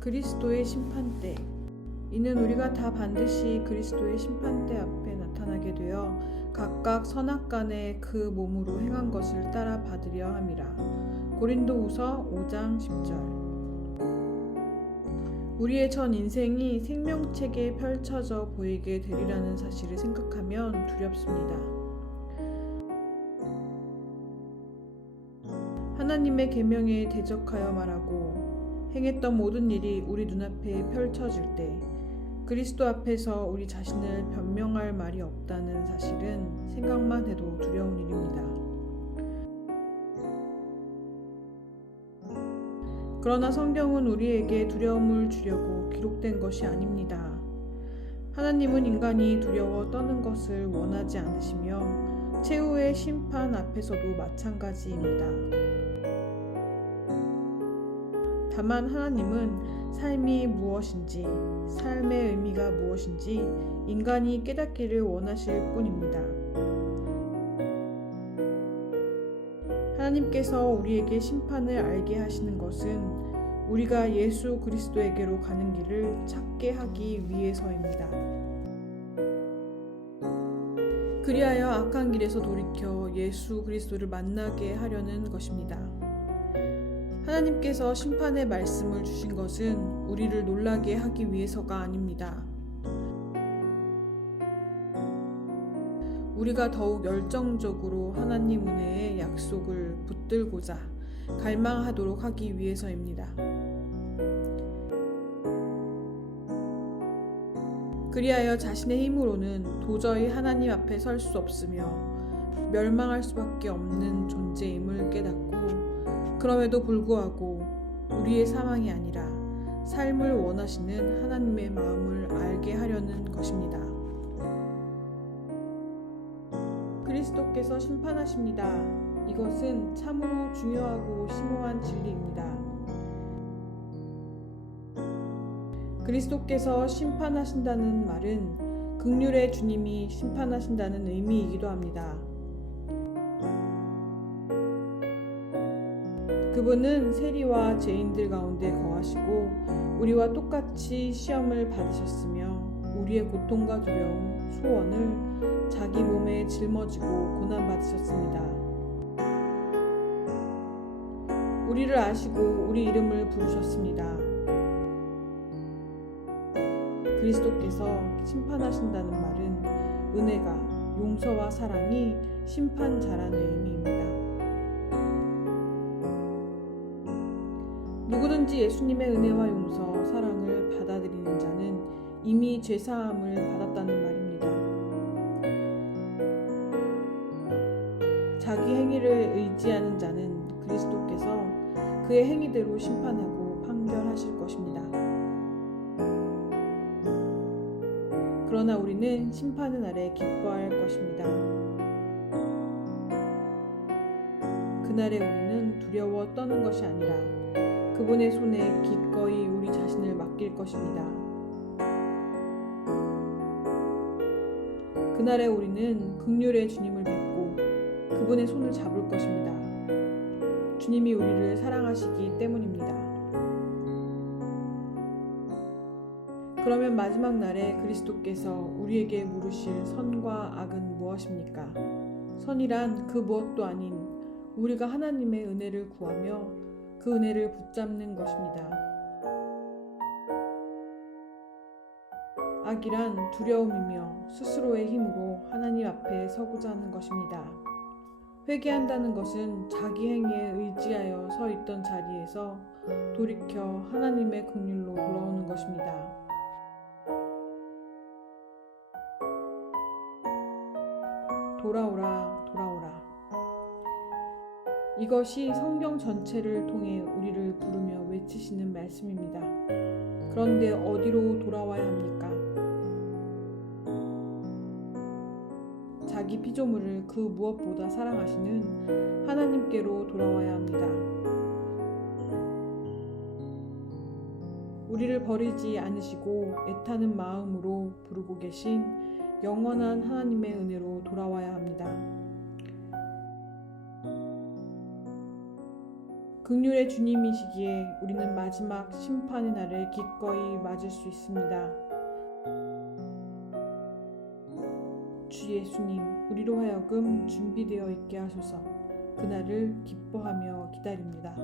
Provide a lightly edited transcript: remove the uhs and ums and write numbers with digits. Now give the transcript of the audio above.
그리스도의 심판대. 이는 우리가 다 반드시 그리스도의 심판대 앞에 나타나게 되어 각각 선악간에 그 몸으로 행한 것을 따라 받으려 함이라. 고린도후서 5장 10절. 우리의 전 인생이 생명책에 펼쳐져 보이게 되리라는 사실을 생각하면 두렵습니다. 하나님의 계명에 대적하여 말하고 행했던 모든 일이 우리 눈앞에 펼쳐질 때 그리스도 앞에서 우리 자신을 변명할 말이 없다는 사실은 생각만 해도 두려운 일입니다. 그러나 성경은 우리에게 두려움을 주려고 기록된 것이 아닙니다. 하나님은 인간이 두려워 떠는 것을 원하지 않으시며 최후의 심판 앞에서도 마찬가지입니다. 다만 하나님은 삶이 무엇인지, 삶의 의미가 무엇인지 인간이 깨닫기를 원하실 뿐입니다. 하나님께서 우리에게 심판을 알게 하시는 것은 우리가 예수 그리스도에게로 가는 길을 찾게 하기 위해서입니다. 그리하여 악한 길에서 돌이켜 예수 그리스도를 만나게 하려는 것입니다. 하나님께서 심판의 말씀을 주신 것은 우리를 놀라게 하기 위해서가 아닙니다. 우리가 더욱 열정적으로 하나님 은혜의 약속을 붙들고자 갈망하도록 하기 위해서입니다. 그리하여 자신의 힘으로는 도저히 하나님 앞에 설 수 없으며 멸망할 수밖에 없는 존재임을 깨닫고 그럼에도 불구하고 우리의 사망이 아니라 삶을 원하시는 하나님의 마음을 알게 하려는 것입니다. 그리스도께서 심판하십니다. 이것은 참으로 중요하고 심오한 진리입니다. 그리스도께서 심판하신다는 말은 긍휼의 주님이 심판하신다는 의미이기도 합니다. 그분은 세리와 죄인들 가운데 거하시고 우리와 똑같이 시험을 받으셨으며 우리의 고통과 두려움, 소원을 자기 몸에 짊어지고 고난받으셨습니다. 우리를 아시고 우리 이름을 부르셨습니다. 그리스도께서 심판하신다는 말은 은혜가, 용서와 사랑이 심판자라는 의미입니다. 누구든지 예수님의 은혜와 용서, 사랑을 받아들이는 자는 이미 죄사함을 받았다는 말입니다. 자기 행위를 의지하는 자는 그리스도께서 그의 행위대로 심판하고 판결하실 것입니다. 그러나 우리는 심판의 날에 기뻐할 것입니다. 그날에 우리는 두려워 떠는 것이 아니라 그분의 손에 기꺼이 우리 자신을 맡길 것입니다. 그날에 우리는 긍휼의 주님을 뵙고 그분의 손을 잡을 것입니다. 주님이 우리를 사랑하시기 때문입니다. 그러면 마지막 날에 그리스도께서 우리에게 물으실 선과 악은 무엇입니까? 선이란 그 무엇도 아닌 우리가 하나님의 은혜를 구하며 그 은혜를 붙잡는 것입니다. 악이란 두려움이며 스스로의 힘으로 하나님 앞에 서고자 하는 것입니다. 회개한다는 것은 자기 행위에 의지하여 서 있던 자리에서 돌이켜 하나님의 긍휼로 돌아오는 것입니다. 돌아오라, 돌아오라. 이것이 성경 전체를 통해 우리를 부르며 외치시는 말씀입니다. 그런데 어디로 돌아와야 합니까? 자기 피조물을 그 무엇보다 사랑하시는 하나님께로 돌아와야 합니다. 우리를 버리지 않으시고 애타는 마음으로 부르고 계신 영원한 하나님의 은혜로 돌아와야 합니다. 긍휼의 주님이시기에 우리는 마지막 심판의 날을 기꺼이 맞을 수 있습니다. 주 예수님, 우리로 하여금 준비되어 있게 하소서. 그날을 기뻐하며 기다립니다.